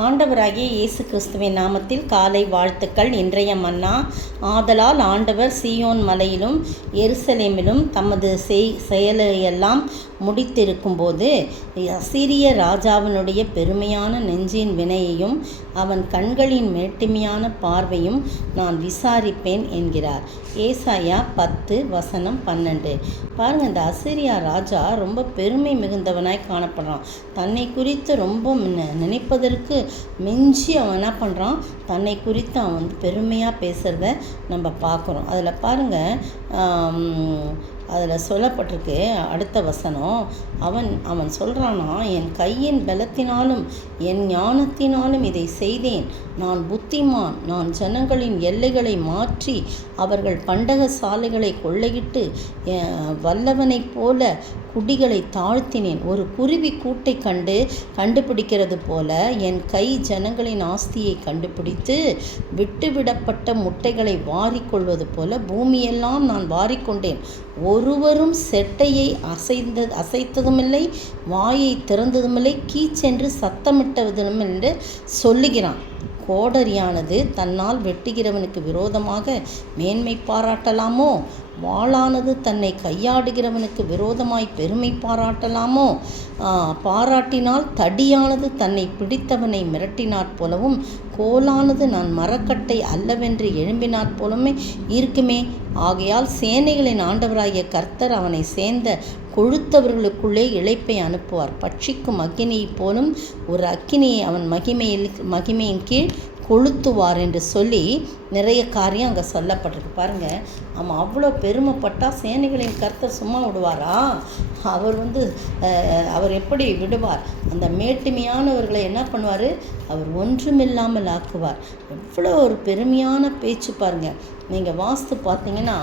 ஆண்டவராகிய இயேசு கிறிஸ்துவின் நாமத்தில் காலை வாழ்த்துக்கள். இன்றைய மன்னா, ஆதலால் ஆண்டவர் சீயோன் மலையிலும் எருசலேமிலும் தமது செயலையெல்லாம் முடித்திருக்கும்போது அசீரிய ராஜாவினுடைய பெருமையான நெஞ்சின் வினையையும் அவன் கண்களின் மேட்டிமையான பார்வையும் நான் விசாரிப்பேன் என்கிறார். ஏசாயா 10:12. பாருங்கள், இந்த அசீரியா ராஜா ரொம்ப பெருமை மிகுந்தவனாய் காணப்படுறான். தன்னை குறித்து ரொம்ப நினைப்பதற்கு மிஞ்சி அவன் என்ன பண்ணுறான், தன்னை குறித்து அவன் வந்து பெருமையாக பேசுகிறத நம்ம பார்க்குறோம். அதில் பாருங்கள், அதில் சொல்லப்பட்டிருக்கு அடுத்த வசனம், அவன் சொல்கிறானா, என் கையின் பலத்தினாலும் என் ஞானத்தினாலும் இதை செய்தேன். நான் புத்திமான். நான் ஜனங்களின் எல்லைகளை மாற்றி அவர்கள் பண்டக சாலைகளை கொள்ளையிட்டு வல்லவனைப் போல குடிகளை தாழ்த்தினேன். ஒரு குருவி கூட்டை கண்டுபிடிக்கிறது போல என் கை ஜனங்களின் ஆஸ்தியை கண்டுபிடித்து விட்டுவிடப்பட்ட முட்டைகளை வாரிக்கொள்வது போல பூமியெல்லாம் நான் வாரிக்கொண்டேன். ஒருவரும் செட்டையை அசைத்ததுமில்லை, வாயை திறந்ததுமில்லை, கீச்சென்று சத்தமிட்டதும் என்று சொல்லுகிறான். கோடரியானது தன்னால் வெட்டுகிறவனுக்கு விரோதமாக மேன்மை பாராட்டலாமோ? வாளானது தன்னை கையாடுகிறவனுக்கு விரோதமாய் பெருமை பாராட்டலாமோ? பாராட்டினால் தடியானது தன்னை பிடித்தவனை மிரட்டினாற் போலவும் கோலானது நான் மரக்கட்டை அல்லவென்று எழும்பினாற் போலவுமே இருக்குமே. ஆகையால் சேனைகளின் ஆண்டவராகிய கர்த்தர் அவனை சேர்ந்த கொழுத்தவர்களுக்குள்ளே இளைப்பை அனுப்புவார். பட்சிக்கும் அக்கினியைப் போலும் ஒரு அக்கினியை அவன் மகிமையின் கீழ் கொளுத்துவார் என்று சொல்லி நிறைய காரியம் அங்கே சொல்லப்பட்டிருக்கு. பாருங்கள், அவன் அவ்வளோ பெருமைப்பட்டால் சேனைகளின் கர்த்தர் சும்மா விடுவாரா? அவர் எப்படி விடுவார்? அந்த மேட்டுமையானவர்களை என்ன பண்ணுவார்? அவர் ஒன்றுமில்லாமல் ஆக்குவார். எவ்வளோ ஒரு பெருமையான பேச்சு பாருங்கள். நீங்கள் வாஸ்து பார்த்தீங்கன்னா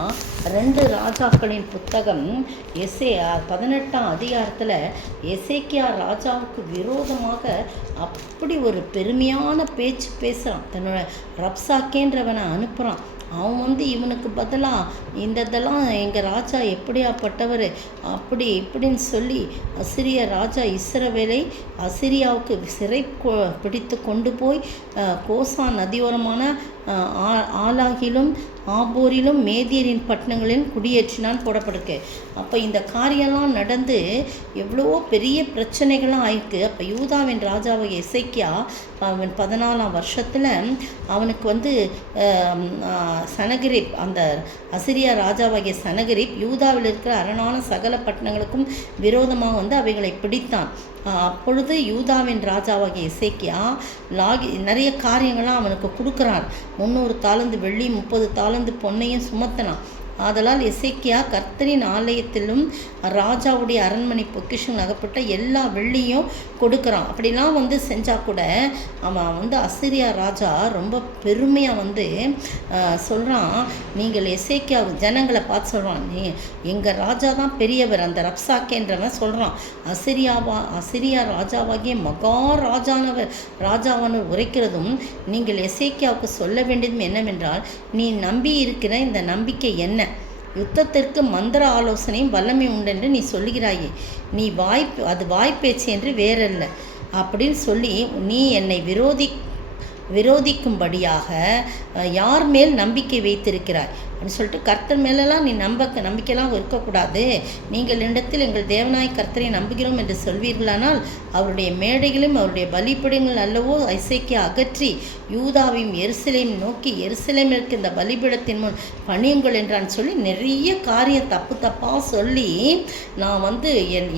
2 ராஜாக்களின் புத்தகம் 18ஆம் அதிகாரத்தில் எசேக்கியா ராஜாவுக்கு விரோதமாக அப்படி ஒரு பெருமையான பேச்சு பேசுகிறான். தன்னோட ரப்சாக்கேன்றவனை அனுப்புகிறான். அவன் வந்து இவனுக்கு பதிலாக இதெல்லாம் எங்கள் ராஜா எப்படியாப்பட்டவர் அப்படி இப்படின்னு சொல்லி அசிரிய ராஜா இஸ்ரவேலை அசிரியாவுக்கு சிறை பிடித்து கொண்டு போய் கோசான் நதியோரமான ஆலாகிலும் ஆபோரிலும் மேதியரின் பட்டணங்களிலும் குடியேற்றினான் போடப்பட்டிருக்கு. அப்போ இந்த காரியம்லாம் நடந்து எவ்வளவோ பெரிய பிரச்சனைகள்லாம் ஆயிருக்கு. அப்போ யூதாவின் ராஜாவாகிய எசேக்கியா அவன் 14ஆம் வருஷத்தில் அவனுக்கு வந்து சனகிரிப், அந்த அசிரியா ராஜாவாகிய சனகிரிப் யூதாவில் இருக்கிற அரணான சகல பட்டணங்களுக்கும் விரோதமாக வந்து அவைகளை பிடித்தான். அப்பொழுது யூதாவின் ராஜாவாகிய எசேக்கியா நிறைய காரியங்கள்லாம் அவனுக்கு கொடுக்குறான். 300 தாலந்து வெள்ளி 30 தாலந்து பொன்னையும் சுமத்தினான். ஆதலால் எசேக்கியா கர்த்தரின் ஆலயத்திலும் ராஜாவுடைய அரண்மனை பொக்கிஷம் அகப்பட்ட எல்லா வெள்ளியும் கொடுக்குறான். அப்படிலாம் வந்து செஞ்சால் கூட அவன் வந்து அசிரியா ராஜா ரொம்ப பெருமையாக வந்து சொல்கிறான். நீங்கள் எசேக்கியா ஜனங்களை பார்த்து சொல்கிறான், எங்கள் ராஜா தான் பெரியவர். அந்த ரப்சாக்கேன்றவன் சொல்கிறான், அசிரியா ராஜாவாகிய மகா ராஜாவானவர் உரைக்கிறதும் நீங்கள் எசேக்கியாவுக்கு சொல்ல வேண்டியதும் என்னவென்றால், நீ நம்பி இருக்கிற இந்த நம்பிக்கை என்ன? யுத்தத்திற்கு மந்திர ஆலோசனையும் வல்லமை உண்டென்று நீ சொல்லுகிறாயே, நீ அது வாய்ப்பேச்சு என்று வேறல்ல அப்படின்னு சொல்லி நீ என்னை விரோதிக்கும்படியாக யார் மேல் நம்பிக்கை வைத்திருக்கிறாய் அப்படின்னு சொல்லிட்டு, கர்த்தர் மேலெல்லாம் நீ நம்பிக்கைலாம் இருக்கக்கூடாது. நீங்கள் இடத்தில் எங்கள் தேவனாய் கர்த்தரை நம்புகிறோம் என்று சொல்வீர்களானால் அவருடைய மேடைகளும் அவருடைய பலிபீடங்கள் அல்லவோ எசேக்கியா அகற்றி யூதாவையும் எருசலேம் நோக்கி எருசலேமிற்கு இந்த பலிபீடத்தின் முன் பணியுங்கள் என்றான்னு சொல்லி நிறைய காரியம் தப்பாக சொல்லி நான் வந்து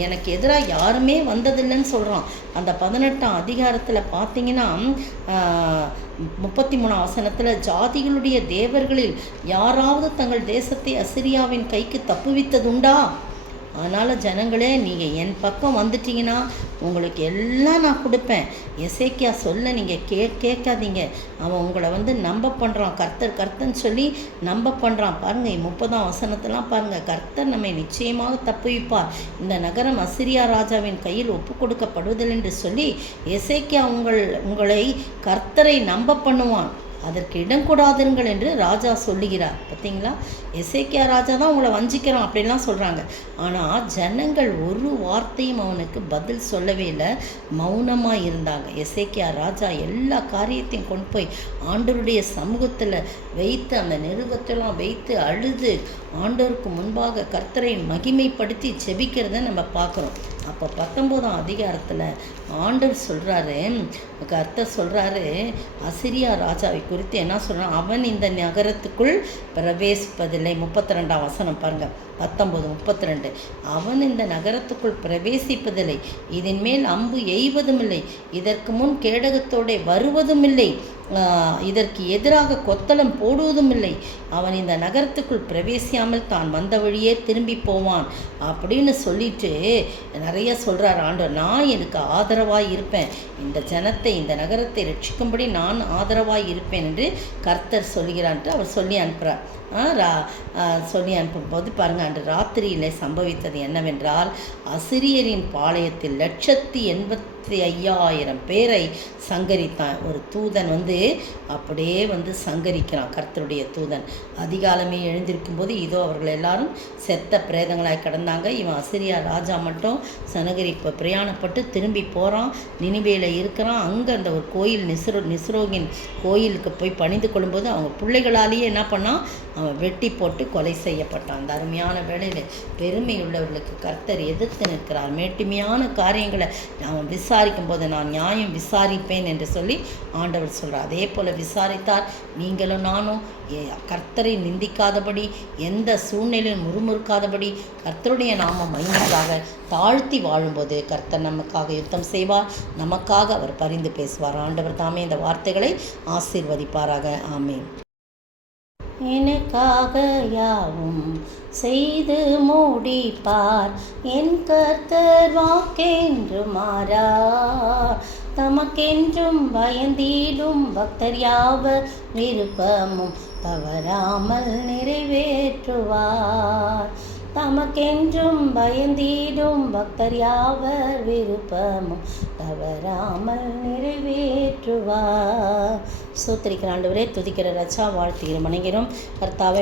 எனக்கு எதிராக யாருமே வந்ததில்லைன்னு சொல்கிறான். அந்த 18ஆம் அதிகாரத்தில் பார்த்தீங்கன்னா 33ஆம் வசனத்தில், ஜாதிகளுடைய தேவர்களில் யாராவது தங்கள் தேசத்தை அசிரியாவின் கைக்கு தப்புவித்ததுண்டா? அதனால் ஜனங்களே, நீங்கள் என் பக்கம் வந்துட்டீங்கன்னா உங்களுக்கு எல்லாம் நான் கொடுப்பேன். எசேக்கியா சொல்ல நீங்கள் கேட்காதீங்க. அவன் உங்களை வந்து நம்ப பண்ணுறான். கர்த்தர்னு சொல்லி நம்ப பண்ணுறான். பாருங்கள் 30ஆம் வசனத்தெல்லாம் பாருங்கள். கர்த்தர் நம்மை நிச்சயமாக தப்புவிப்பார். இந்த நகரம் அசிரியா ராஜாவின் கையில் ஒப்பு கொடுக்கப்படுவதில்லை என்று சொல்லி எசேக்கியா உங்களை கர்த்தரை நம்ப பண்ணுவான். அதற்கு இடம் கூடாதுங்கள் என்று ராஜா சொல்லுகிறார். பார்த்தீங்களா, எசேக்கியா ராஜா தான் உங்களை வஞ்சிக்கிறான் அப்படின்லாம் சொல்கிறாங்க. ஆனால் ஜனங்கள் ஒரு வார்த்தையும் அவனுக்கு பதில் சொல்லவே இல்லை, மௌனமாக இருந்தாங்க. எசேக்கியா ராஜா எல்லா காரியத்தையும் கொண்டு போய் ஆண்டவருடைய சமூகத்தில் வைத்து அந்த நிருபத்தெல்லாம் வைத்து அழுது ஆண்டவருக்கு முன்பாக கர்த்தரை மகிமைப்படுத்தி செபிக்கிறத நம்ம பார்க்குறோம். அப்போ 19ஆம் அதிகாரத்தில் ஆண்டவர் சொல்கிறாரு, கர்த்தர் சொல்கிறாரு, அசிரியா ராஜாவை குறித்து என்ன சொல்கிறான், அவன் இந்த நகரத்துக்குள் பிரவேசிப்பதில்லை. 32ஆம் வசனம் பாருங்கள், 19:32. அவன் இந்த நகரத்துக்குள் பிரவேசிப்பதில்லை, இதன் மேல் அம்பு எய்வதும் இல்லை, இதற்கு முன் கேடகத்தோടെ வருவதும் இல்லை, இதற்கு எதிராக கொத்தளம் போடுவதும் இல்லை, அவன் இந்த நகரத்துக்குள் பிரவேசியாமல் தான் வந்த வழியே திரும்பி போவான் அப்படின்னு சொல்லிட்டு நிறைய சொல்கிறார் ஆண்டவர். நான் எனக்கு ஆதரவாக இருப்பேன், இந்த ஜனத்தை இந்த நகரத்தை ரட்சிக்கும்படி நான் ஆதரவாக இருப்பேன் என்று கர்த்தர் சொல்கிறான்ட்டு அவர் சொல்லி அனுப்புகிறார். சொல்லி அனுப்பும்போது பாருங்கள், அன்று ராத்திரியில் சம்பவித்தது என்னவென்றால், அசிரியரின் பாளையத்தில் 185,000 பேரை சங்கரித்தான். ஒரு தூதன் அப்படியே சங்கரிக்கிறான், கர்த்தருடைய தூதன். அதிகாலமே எழுந்திருக்கும் போது இதோ அவர்கள் எல்லாரும் செத்த பிரேதங்களாய் கிடந்தாங்க. இவன் அசிரியா ராஜா மட்டும் சனகரிப்பு பிரயாணப்பட்டு திரும்பி போகிறான், நினிவேல இருக்கிறான். அங்கே அந்த ஒரு கோயில் நிஸ்ரோகின் கோயிலுக்கு போய் பணிந்து கொள்ளும்போது அவங்க பிள்ளைகளாலேயே என்ன பண்ணான், அவன் வெட்டி போட்டு கொலை செய்யப்பட்டான். அந்த அருமையான வேளையில் பெருமை உள்ளவர்களுக்கு கர்த்தர் எதிர்த்து நிற்கிறார். மேட்டுமையான காரியங்களை அவன் விசாரிக்கும் போது நான் நியாயம் விசாரிப்பேன் என்று சொல்லி ஆண்டவர் சொல்கிறார். அதே போல் விசாரித்தார். நீங்களும் நானும் கர்த்தரை நிந்திக்காதபடி, எந்த சூழ்நிலையும் முறுமுறுக்காதபடி, கர்த்தருடைய நாம மகிமைக்காக தாழ்த்தி வாழும்போது கர்த்தர் நமக்காக யுத்தம் செய்வார், நமக்காக அவர் பரிந்து பேசுவார். ஆண்டவர் தாமே இந்த வார்த்தைகளை ஆசீர்வதிப்பாராக. ஆமென். எனக்காக யாவும் செய்து மூடிப்பார், என் கர்த்தர் வாக்கென்று மாறார். தமக்கென்றும் பயந்தீடும் பக்தர் யாவர் விருப்பமும் தவறாமல் நிறைவேற்றுவார். தமக்கென்றும் பயந்தீடும் பக்தர் யாவர் விருப்பமும் தவறாமல் நிறைவேற்றுவார். சூத்திரிக்கிற ஆண்டவரே, துதிக்கிற ரச்சா, வாழ்த்துகிற மனைகிறோம். கர்த்தாவே,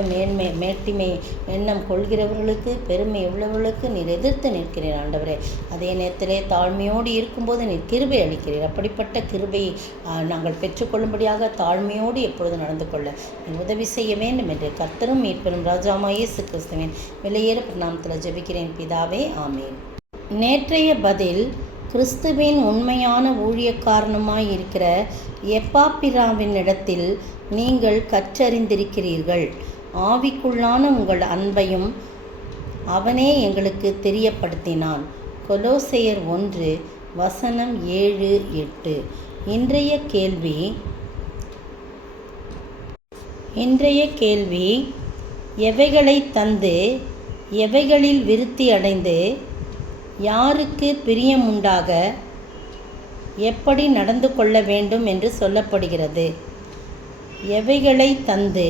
மேட்டிமை எண்ணம் கொள்கிறவர்களுக்கு, பெருமை உள்ளவர்களுக்கு நீர் எதிர்த்து நிற்கிறீர் ஆண்டவரே. அதே நேரத்திலே தாழ்மையோடு இருக்கும்போது நீர் கிருபை அளிக்கிறீர். அப்படிப்பட்ட கிருபையை நாங்கள் பெற்றுக்கொள்ளும்படியாக தாழ்மையோடு எப்பொழுது நடந்து கொள்ள நீர் உதவி செய்ய வேண்டும் என்று கர்த்தரும் மீட்பெரும் ராஜாவாகிய இயேசு கிறிஸ்துவின் விலையேற நாமத்தில் ஜெபிக்கிறேன் பிதாவே. ஆமென். நேற்றைய பதில், கிறிஸ்துவின் உண்மையான ஊழியக்காரனுமாய் இருக்கிற எப்பாப்பிராவினிடத்தில் நீங்கள் கற்றறிந்திருக்கிறீர்கள். ஆவிக்குள்ளான உங்கள் அன்பையும் அவனே எங்களுக்கு தெரியப்படுத்தினான். கொலோசையர் 1:7-8. இன்றைய கேள்வி, எவைகளை தந்து எவைகளில் விருத்தி அடைந்து யாருக்கு பிரியமுண்டாக எப்படி நடந்து கொள்ள வேண்டும் என்று சொல்லப்படுகிறது? எவைகளை தந்து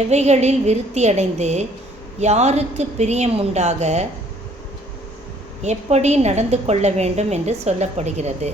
எவைகளில் விருத்தி அடைந்து யாருக்கு பிரியமுண்டாக எப்படி நடந்து கொள்ள வேண்டும் என்று சொல்லப்படுகிறது?